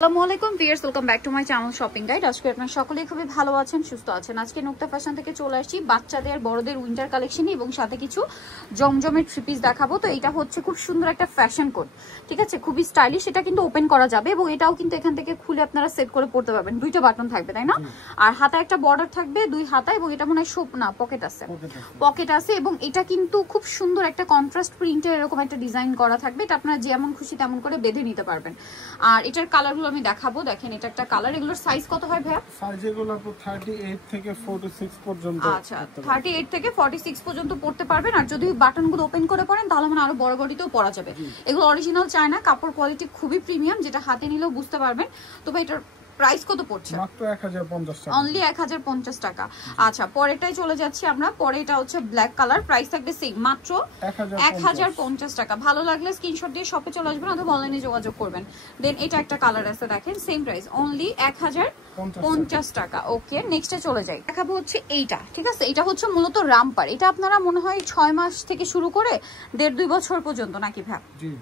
আসসালামু আলাইকুম viewers, welcome back to my channel shopping guide. আজকে আপনারা সকলেই খুবই ভালো আছেন, সুস্থ আছেন। আজকে নুক্তা ফ্যাশন থেকে চলে আসছি বাচ্চাদের বড়দের উইন্টার কালেকশন এবং সাথে কিছু জমজমের থ্রি পিস দেখাবো। তো এটা হচ্ছে খুব সুন্দর একটা ফ্যাশন কোড, ঠিক আছে, খুবই স্টাইলিশ। এটা কিন্তু ওপেন করা যাবে এবং এটাও কিন্তু এখান থেকে খুলে আপনারা সেট করে পড়তে পারবেন। দুইটা বাটন থাকবে, তাই না? আর হাতায় একটা বর্ডার থাকবে, দুই হাতা, এবং এটা মনে হয় শোপ না, পকেট আছে এবং এটা কিন্তু খুব সুন্দর একটা কন্ট্রাস্ট প্রিন্টের এরকম একটা ডিজাইন করা থাকবে। এটা আপনারা যেমন খুশি তেমন করে বেঁধে নিতে পারবেন। আর এটার কালারগুলো আমি দেখাবো। দেখেন এটা একটা কালার। এগুলোর সাইজ কত হয় ভাইয়া? সাইজ এগুলো 38 থেকে 46 পর্যন্ত। আচ্ছা, 38 থেকে 46 পর্যন্ত পড়তে পারবেন। আর যদি বাটনগুলো ওপেন করে পরেন তাহলে মানে আরো বড় বডিতেও পরা যাবে। এগুলো অরিজিনাল চায়না, কাপড় কোয়ালিটি খুবই প্রিমিয়াম, যেটা হাতে নিলেও বুঝতে পারবেন। তো ভাই এটার প্রাইস কত পড়ছে? মাত্র 1050 টাকা, অনলি 1050 টাকা। আচ্ছা, পরেরটাই চলে যাচ্ছি আমরা। পরে এটা হচ্ছে ব্ল্যাক কালার, প্রাইস থাকবে সেম, মাত্র 1050 টাকা। ভালো লাগলে স্ক্রিনশট দিয়ে শপে চলে আসবেন অথবা অনলাইনে যোগাযোগ করবেন। দেন এটা একটা কালার আছে, দেখেন সেম প্রাইস, অনলি 1050 টাকা। ওকে, নেক্সটে চলে যাই। দেখাবো হচ্ছে এইটা, ঠিক আছে। এটা হচ্ছে মূলত রামপার। এটা আপনারা মনে হয় 6 মাস থেকে শুরু করে 1.5-2 বছর পর্যন্ত, নাকি ভাই? জি,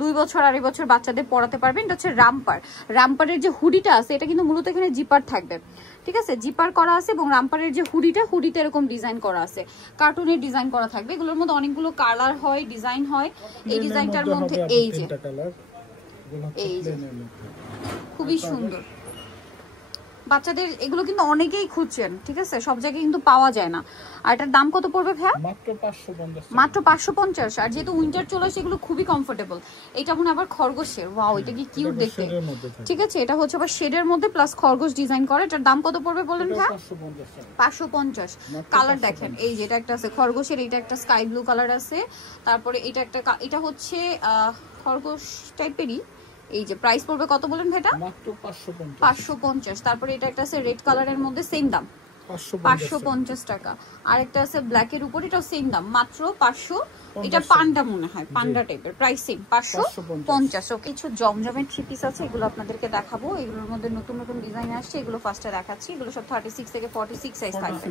2 বছর 2.5 বছর বাচ্চাদের পড়াতে পারবেন। এটা হচ্ছে রামপার। রামপারের যে হুডিটা আছে এটা কিন্তু মূলত এখানে জিপার থাকবে, ঠিক আছে, জিপার করা আছে। এবং রামপারের যে হুডিতে এরকম ডিজাইন করা আছে, কার্টুনের ডিজাইন করা থাকবে। এগুলোর মধ্যে অনেকগুলো কালার হয়, ডিজাইন হয়। এই ডিজাইনটার মধ্যে এই যে খুবই সুন্দর বাচ্চাদের, এগুলো কিন্তু অনেকেই খুঁজছেন, ঠিক আছে, সব জায়গায় কিন্তু পাওয়া যায় না। আর এটার দাম কত পড়বে ভাইয়া? মাত্র 550। আর যেহেতু উইন্টার চলে আসে, এগুলো খুবই কমফোর্টেবল। এটা মনে আবার খরগোশের, ওয়াও, এটা কি কিউট দেখতে, ঠিক আছে। এটা হচ্ছে আবার শেডের মধ্যে প্লাস খরগোশ ডিজাইন করা। এটার দাম কত পড়বে বলেন ভাইয়া? 550। কালার দেখেন, এই যে এটা একটা আছে খরগোশের, এটা একটা স্কাই ব্লু কালার আছে। তারপরে এটা একটা, এটা হচ্ছে খরগোশ টাইপেরই। এই যে প্রাইস পড়বে কত বলেন ভাইটা? মাত্র 550। তারপরে এটা একটা আছে রেড কালারের মধ্যে, সেম দাম 550 টাকা। আর একটা আছে ব্ল্যাক এর উপর, এটাও সেম দাম, মাত্র 500। এটা পান্ডা মনে হয়, পান্ডা টাইপের, প্রাইস সেম 550। ও কিছু জমজমের থ্রি পিস আছে, এগুলো আপনাদেরকে দেখাবো। এগুলোর মধ্যে নতুন নতুন ডিজাইন আসছে, এগুলো ফার্স্টে দেখাচ্ছি। এগুলো সব 36 থেকে 46 সাইজ থাকবে।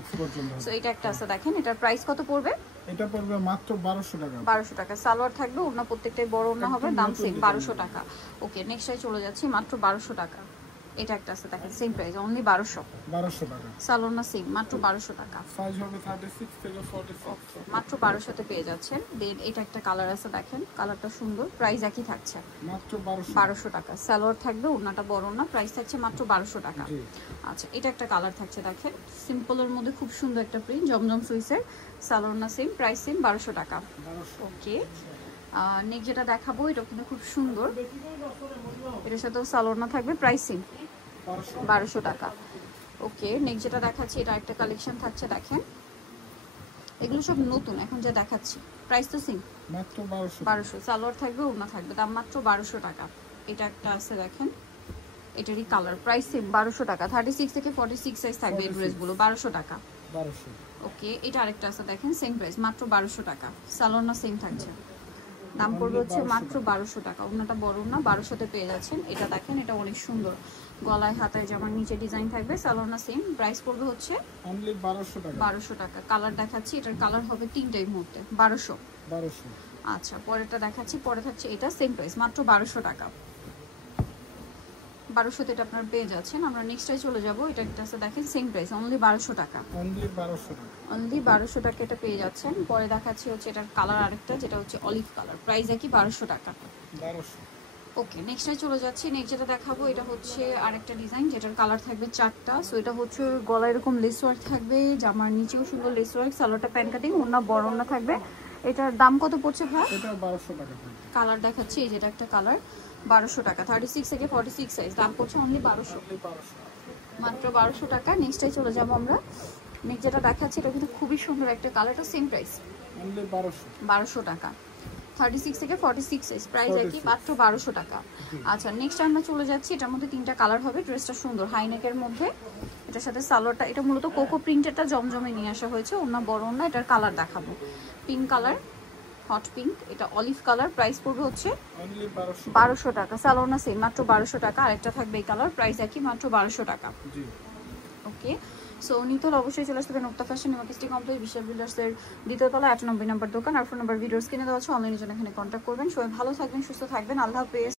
সো এটা একটা আছে, দেখেন এটার প্রাইস কত পড়বে? এটা পড়বে মাত্র 1200 টাকা। 1200 টাকা। সালোয়ার থাকবে, ওড়না প্রত্যেকটাই বড় ওড়না হবে, দাম সেম 1200 টাকা। ওকে, নেক্সটে চলে যাচ্ছি, মাত্র 1200 টাকা। এটা একটা আছে, দেখেন সেম প্রাইস, অনলি 1200 টাকা। সালোয়ার না সেম, মাত্র 1200 টাকা। সাইজ হবে 36 থেকে 46, মাত্র 1200 তে পেয়ে যাচ্ছেন। দেন এটা একটা কালার আছে, দেখেন কালারটা সুন্দর, প্রাইস একই থাকছে, মাত্র 1200 টাকা। সালোয়ার থাকবে, ওড়নাটা বড় না, প্রাইস থাকছে মাত্র 1200 টাকা। আচ্ছা, এটা একটা কালার থাকছে, দেখেন সিম্পলের মধ্যে খুব সুন্দর একটা প্রিন্ট, জমজম সুইসের। সালোয়ার না সেম, প্রাইস সেম 1200 টাকা। ওকে, নেক্সট যেটা দেখাবো এটা কিন্তু খুব সুন্দর, এটার সাথেও সালোয়ার না থাকবে, প্রাইস সেম 1200 টাকা। ওকে, নেক্সট যেটা দেখাচ্ছি এটা একটা কালেকশন থাকছে, দেখেন এগুলো সব নতুন এখন যা দেখাচ্ছি, প্রাইস তো সেম মাত্র 1200। সালোয়ার থাকবে, ওড়না থাকবে, দাম মাত্র 1200 টাকা। এটা একটা আছে, দেখেন এটারই কালার, প্রাইস সেম 1200 টাকা। 36 থেকে 46 সাইজ থাকবে এই ড্রেসগুলো, 1200 টাকা। ওকে, এটা আরেকটা আছে, দেখেন সেম প্রাইস, মাত্র 1200 টাকা। সালোয়ার না সেম থাকছে, দাম পড়বে হচ্ছে মাত্র 1200 টাকা। ওড়নাটা বড় না, 1200 তে পেয়ে যাচ্ছেন। এটা দেখেন, এটা অনেক সুন্দর, গলায় হাতায় জামার নিচে ডিজাইন থাকবে, সালোয়ার না সেম, প্রাইস পড়বে হচ্ছে অনলি 1200 টাকা। কালার দেখাচ্ছি, এটার কালার হবে তিনটাই মুহূর্তে, 1200। আচ্ছা, পরেরটা দেখাচ্ছি, পরে থাকছে এটা সেম প্রাইস, মাত্র 1200 টাকা। 1200 তে এটা আপনারা পেয়ে যাচ্ছেন। আমরা নেক্সটে চলে যাব। এটা একটা আছে, দেখেন সেম প্রাইস, অনলি 1200 টাকা। অনলি 1200 টাকা এটা পেয়ে যাচ্ছেন। পরে দেখাচ্ছি হচ্ছে এটার কালার আরেকটা, যেটা হচ্ছে অলিভ কালার, প্রাইস একই 1200 টাকা। ওকে, নেক্সটে চলে যাচ্ছি। নেক্সট যেটা দেখাবো এটা হচ্ছে আরেকটা ডিজাইন, যেটার কালার থাকবে 4টা। সো এটা হচ্ছে গলায় এরকম লেস ওয়ার্ক থাকবে, জামার নিচেও সুন্দর লেস ওয়ার্ক, সালোয়ারটা প্যান কাটিং, ওড়না বড় ওড়না থাকবে। এটার দাম কত পড়ছে ভাই? এটা 1200 টাকা। কালার দেখাচ্ছি, এই যেটা একটা কালার, 1200 টাকা। 36 থেকে 46 সাইজ, দাম পড়ছে অনলি 1200, মাত্র 1200 টাকা। নেক্সটে চলে যাব আমরা। নেক্সট যেটা দেখাচ্ছি এটা কিন্তু খুবই সুন্দর একটা কালার, এটা সেম প্রাইস, অনলি 1200 টাকা। 36 থেকে 46 সাইজ, প্রাইস একই, মাত্র 1200 টাকা। আচ্ছা, নেক্সট আমরা চলে যাচ্ছি। এটার মধ্যে 3টা কালার হবে। ড্রেসটা সুন্দর, হাই নেকের মধ্যে, এটার সাথে সালোয়ারটা, এটা মূলত কোকো প্রিন্টেরটা জমজমে নিয়ে আসা হয়েছে, ওড়না বড় ওড়না। এটার কালার দেখাবো, পিঙ্ক কালার, হট পিঙ্ক, এটা অলিভ কালার, প্রাইস পড়বে হচ্ছে 1200 টাকা। সালোয়ার না সেম, মাত্র 1200 টাকা। আরেকটা থাকবে এই কালার, প্রাইস একই, মাত্র 1200 টাকা। ওকে, সো নিতে হলে অবশ্যই চলে আসতে হবে নুক্তা ফ্যাশন ইমার্কেটিং কমপ্লেক্স, বিশাল বিল্ডার্সের 2য় তলা 8 নম্বর নাম্বার দোকান। আর ফোন নাম্বার ভিডিওস কিনে দেওয়া আছে, অনলাইনের জন্য এখানে কন্ট্যাক্ট করবেন। সবাই ভালো থাকবেন, সুস্থ থাকবেন, আল্লাহ হাফেজ।